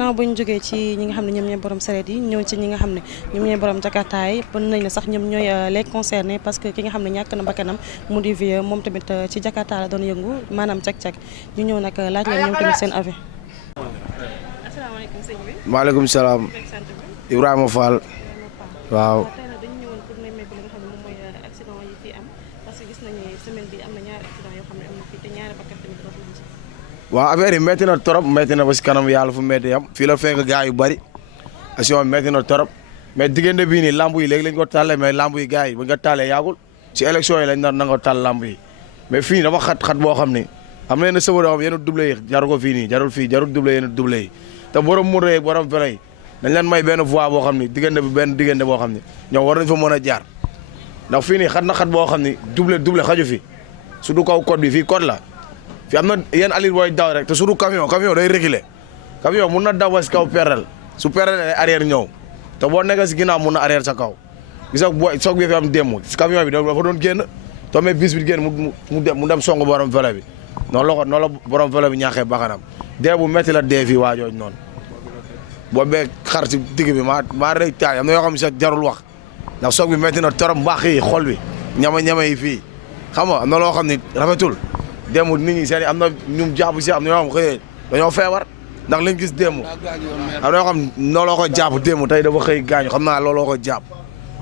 gannaaw bu ñu jógee ci ñi nga xam ne ñoom ñooy borom sareet yi ñëw ci ñi nga xam ne ñoom ñooy borom jakarta yi mën nañ la sax ñoom ñooy les concernés parce que ki nga xam ne ñàkk na bakkanam mu di vieux moom tamit ci jakarta la doon yëngu maanaam cag-cag ñu ñëw nag laaj leen ñoom tamit seen avis. asalaamaaleykum sëñ bi. maaleykum salaam. Ibrahima Fall. waaw. tey nag dañu ñëwoon pour nemmeeku li nga xam ne moom mooy accident yi fi am parce que gis nañu semaine bi am na ñaari accident yoo xam ne am na fii te ñaari bakkan tamit rot nañ ci. waaw affaire yi métti na trop métti na ba si kanam yàlla fu métti yam fii la fekk gars yu bëri action métti na trop mais diggante bii nii lamb yi léegi lañ ko tàllee mais lamb yi gars yi ba nga tàllee yaagul si élection yi lañ nar na nga tàll lamb yi mais fii dafa xat-xat boo xam ni am na yenn sëba yoo xam yenn doublé yi jaru ko fii nii jarul fii jarul doublé yenn doublé yi te borom mu rëy borom vélo yi dañ leen may benn voie boo xam ni diggante bi benn diggante boo xam ni ñoom war nañ fa mën a jaar ndax fii nii xat na xat boo xam ni doublé xaju fi su du kaw code bi fii code la fi am na yenn alir booy daw rek te surtout camion day reculer camion mun na daw ba si kaw perrel su perrel arrière ñëw te boo nekkee si ginnaaw mun na arrière sa kaw gis nga booy soog bi fi am démb si camion bi dafa doon génn tombé bis bi génn mu dem song borom vélo bi noonu la borom vélo bi ñaaxee bakkanam dee bu métti la dee fii waajooju noonu boo bee xar si digg bi maa rëy taay am na yoo xam ne sax jarul wax ndax soog bi métti na torop mbaax yi xol bi ñama yi fii xam nga am na loo xam ne rafetul démb nit ñi seen am na ñu jàpp si am na yoo xam xëyee dañoo feebar ndax liñ gis démb am na yoo xam nooloo ko jàpp démb tey dafa xëy gaañu xam naa looloo ko jàpp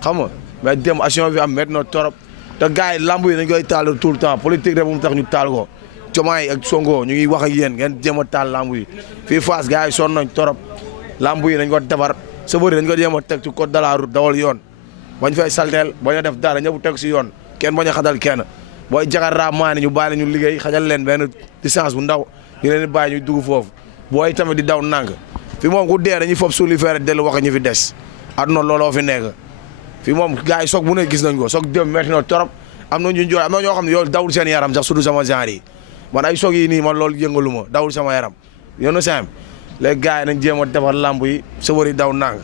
xam nga mais démb action bi am métti na torop te gars yi lamb yi dañ koy taal tout le temps politique rek bu mu tax ñu taal ko Diomaye ak Sonko ñu ngi wax ak yéen ngeen jéem a taal lamb yi fii Fass gars yi sonn nañ torop lamb yi dañ ko defar safari dañ ko jéem a teg ci code de la route dawal yoon bañ fay salteel bañ a def dara ñëpp teg si yoon kenn bañ a xatal kenn booy jakarta maani ñu bàyyi ñu liggéey xajal leen benn distance bu ndaw ñu leen di bàyyi ñu dugg foofu booy tamit di daw nànk fi moom ku dee dañuy fob suuli feere dellu wax ñu fi des aduna looloo fi nekk fi moom gars yi soog bu ne gis nañ ko soog dem métti na torop am na ñu jooy am na ñoo xam ne yow dawul seen yaram sax surtout sama genre yi man ay soog yi nii man loolu yëngalu ma dawul sama yaram yoonu sem léegi gars yi nañ jéem a defar lamb yi sa wari daw nànk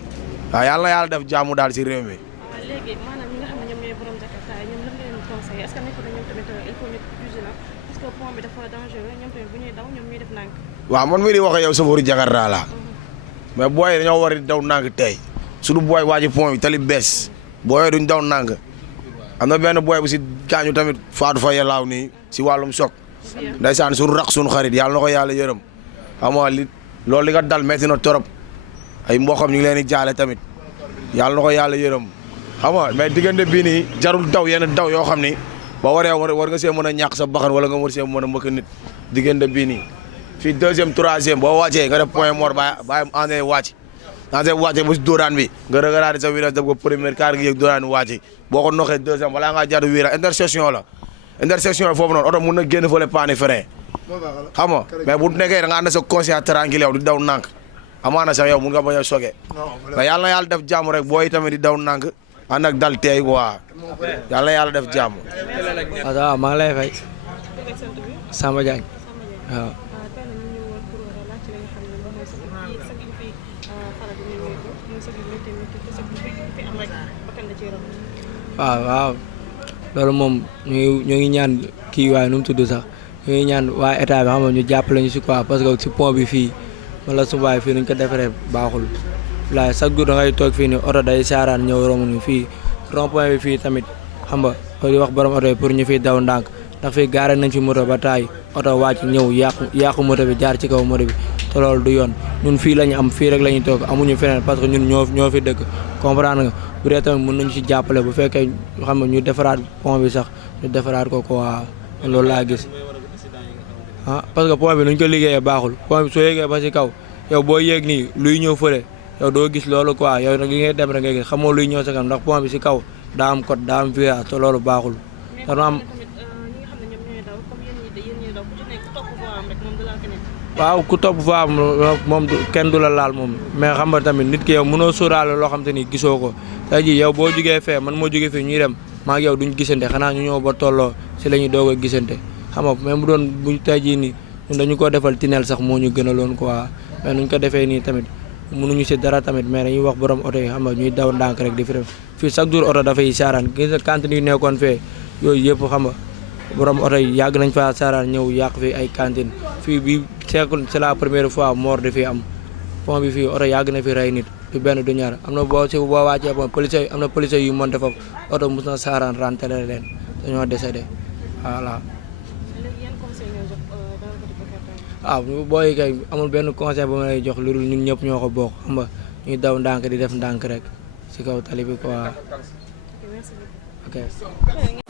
waaw yàlla na yàlla def jàmm daal si réew mi. léegi maanaam ñi nga xam ne ñoom ñooy borom jakarta yi ñoom lan nga leen conseillé est-ce que nekkul ñoom tamit il faut ñu vigilant parce que pont bi dafa dangereux ñoom tamit bu ñuy daw ñoom ñuy def nànk. waaw man mii di wax ak yow safari jakarta la mais booy yi dañoo war a daw nànk tey suñu booy waaji pont bi tali bees booy duñ daw nànk am na benn booy bu si gaañu tamit faatu fa yelaaw nii si wàllum choc ndeysaan suñu rax suñu xarit yàlla na ko yàlla yërëm xam nga li loolu li nga dal metti na torop ay mboqam ñu ngi leen di jaale tamit yàlla na ko yàlla yërëm xam nga mais diggante bii nii jarul daw yenn daw yoo xam ni ba waree war nga see mën a ñàkk sa baxan wala nga war see mën a mbëkk nit diggante bii nii fii deuxième troisième boo wàccee nga def point mort bàyyi engrais wàcc engrais wàccee ba si dóoraan bi nga regardé sa virage def ko première car gi yëg dóoraan wàcc boo ko noxee deuxième balaa ngaa jàdd virage intersection la intersection yi foofu noonu oto mun na génn fële paani frein xam nga mais bu nekkee da nga ànd sa conscience tranquille yow di daw nànk amaana sax yow mun nga bañ a soge mais yàlla na yàlla def jàmm rek booy tamit di daw nànk ànd ak dal teey quoi yàlla na yàlla def jàmm. waaw maa ngi lay fay Samba Diagne waaw. waaw loolu moom ñu ngi ñaan kii waaye nu mu tudd sax ñu ngi ñaan waa état bi xam nga ñu jàppale ñu si quoi parce que si pont bi fii man la su waay fii nuñ ko defaree baaxul laay chaque jour da ngay toog fii ni oto day saaraan ñëw romb ni fii rond point bi fii tamit xam nga di wax borom oto yi pour ñu fiy daw ndànk ndax fii gaare nañ fi moto ba taay oto wàcc ñëw yàqu moto bi jaar ci kaw moto bi te loolu du yoon ñun fii la ñu am fii rek la ñuy toog amuñu feneen parce que ñun ñoo fi dëkk comprendre nga bu dee tamit mën nañu si jàppale bu fekkee xam nga ñu defaraat pont bi sax ñu defaraat ko quoi loolu laa gis ah parce que pont bi nuñ ko liggéeyee baaxul pont bi soo yéegee ba si kaw yow boo yéeg nii luy ñëw fële yow doo gis loolu quoi yow nag li ngay dem rek ngay gis xamoo luy ñëw sa kanam ndax pont bi si kaw daa am code daa am virage te loolu baaxul dana am waaw ku topp voie moom kenn du la laal moom mais xam nga tamit nit ki yow mënoo sóoraale loo xam te ni gisoo ko tey jii yow boo jugee fee man moo jugee fii ñuy dem maa ngi yow duñ gisante xanaa ñu ñëw ba tolloo si la ñuy doog a gisante xam nga même bu doon buñ tey jii nii ñun dañu ko defal tineel sax moo ñu gënaloon quoi mais nuñ ko defee nii tamit mënuñu si dara tamit mais dañuy wax borom oto yi xam nga ñuy daw ndànk rek di fi def fii chaque jour oto dafay saaraan gis nga cantine yu nekkoon fee yooyu yëpp xam nga borom oto yi yàgg nañ fa saaraan ñëw yàq fi ay cantine fii bi c'est la première fois mort di fi am pont bi fii oto yàgg na fi rey nit du benn du ñaar am na boo wàccee pont police am na police yu monté foofu oto mus na saaraan rentré leen dañoo décédé voilà. waaw booy kay amul benn conseil bu ma lay jox lu dul ñun ñëpp ñoo ko bokk xam nga ñuy daw ndànk di def ndànk rek si kaw tali bi quoi ok.